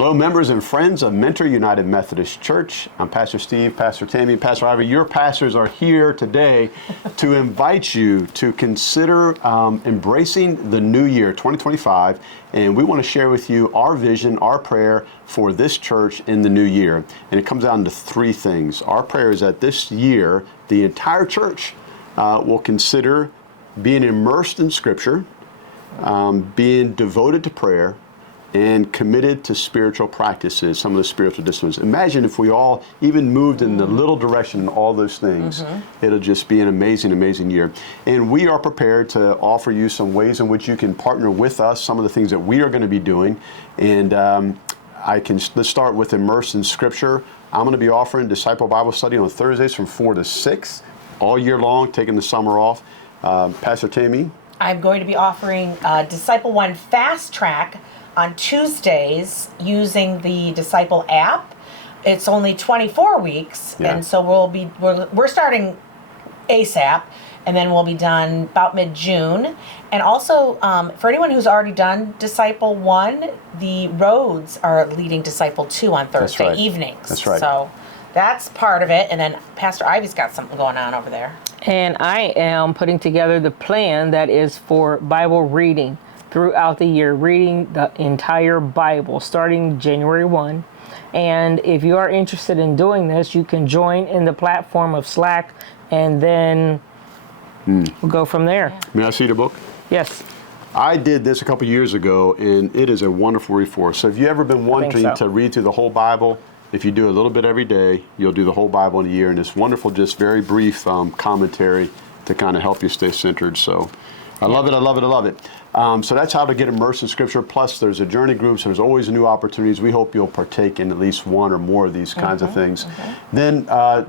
Hello, members and friends of Mentor United Methodist Church. I'm Pastor Steve, Pastor Tammy, Pastor Ivy. Your pastors are here today to invite you to consider embracing the new year, 2025. And we want to share with you our vision, our prayer for this church in the new year. And it comes down to three things. Our prayer is that this year, the entire church will consider being immersed in Scripture, being devoted to prayer, and committed to spiritual practices, some of the spiritual disciplines. Imagine if we all even moved in the little direction in all those things. It'll just be an amazing, amazing year. And we are prepared to offer you some ways in which you can partner with us, some of the things that we are going to be doing. And let's start with Immersed in Scripture. I'm going to be offering Disciple Bible Study on Thursdays from 4 to 6, all year long, taking the summer off. Pastor Tammy? I'm going to be offering Disciple One Fast Track on Tuesdays using the Disciple app. It's only 24 weeks, and so we're starting ASAP, and then we'll be done about mid-June. And also, for anyone who's already done Disciple One, the roads are leading Disciple Two on Thursday evenings. That's right. So that's part of it. And then Pastor Ivy's got something going on over there. And I am putting together the plan that is for Bible reading throughout the year, reading the entire Bible starting January 1. And if you are interested in doing this, you can join in the platform of Slack, and then we'll go from there. May I see the book? Yes. I did this a couple years ago, and it is a wonderful resource. So if you've ever been wanting to read through the whole Bible, if you do a little bit every day, you'll do the whole Bible in a year, and it's wonderful, just very brief commentary to kind of help you stay centered. So I love it, I love it, I love it. So that's how to get immersed in Scripture. Plus, there's a journey group, so there's always new opportunities. We hope you'll partake in at least one or more of these kinds of things. Then,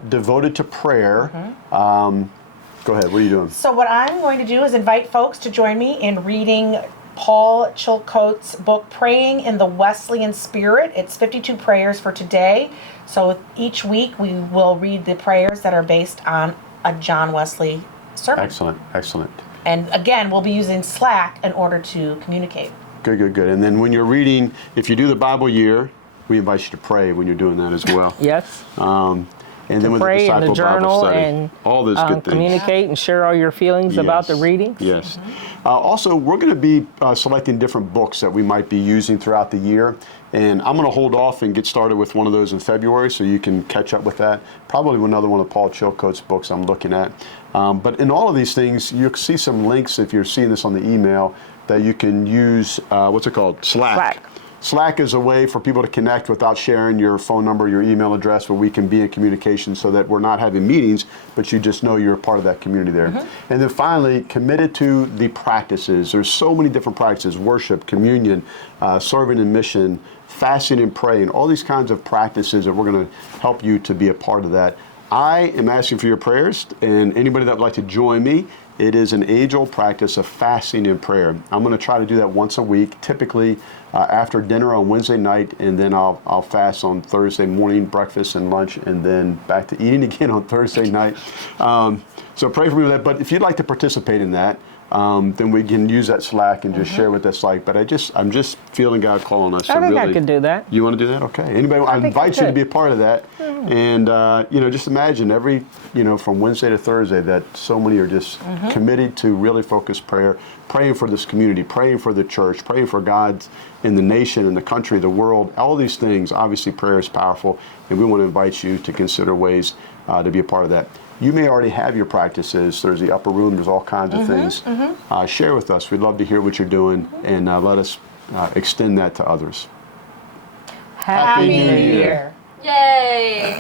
devoted to prayer. Go ahead, what are you doing? So what I'm going to do is invite folks to join me in reading Paul Chilcote's book, Praying in the Wesleyan Spirit. It's 52 prayers for today. So each week we will read the prayers that are based on a John Wesley sermon. Excellent, excellent. And again, we'll be using Slack in order to communicate. Good, good, good. And then when you're reading, if you do the Bible year, we invite you to pray when you're doing that as well. Yes. And then with pray the in the Disciple Bible journal Study, and all those good things. Communicate and share all your feelings about the readings. Yes. Also, we're going to be selecting different books that we might be using throughout the year. And I'm going to hold off and get started with one of those in February so you can catch up with that. Probably another one of Paul Chilcote's books I'm looking at. But in all of these things, you'll see some links if you're seeing this on the email that you can use, what's it called? Slack. Slack is a way for people to connect without sharing your phone number, your email address, where we can be in communication so that we're not having meetings, but you just know you're a part of that community there. And then finally, committed to the practices. There's so many different practices: worship, communion, serving in mission, fasting and praying, all these kinds of practices that we're going to help you to be a part of that. I am asking for your prayers, and anybody that would like to join me, it is an age-old practice of fasting and prayer. I'm going to try to do that once a week, typically after dinner on Wednesday night, and then I'll fast on Thursday morning, breakfast and lunch, and then back to eating again on Thursday night. So pray for me with that. But if you'd like to participate in that, then we can use that Slack and just share what that's like. But I'm just feeling God calling us. I think I can do that. You want to do that? Okay. Anybody? I invite you to be a part of that. And just imagine every from Wednesday to Thursday that so many are just committed to really focused prayer, praying for this community, praying for the church, praying for God in the nation, in the country, the world. All these things. Obviously, prayer is powerful, and we want to invite you to consider ways to be a part of that. You may already have your practices. There's the upper room. There's all kinds of things. Share with us. We'd love to hear what you're doing, and let us extend that to others. Happy New Year. Yay!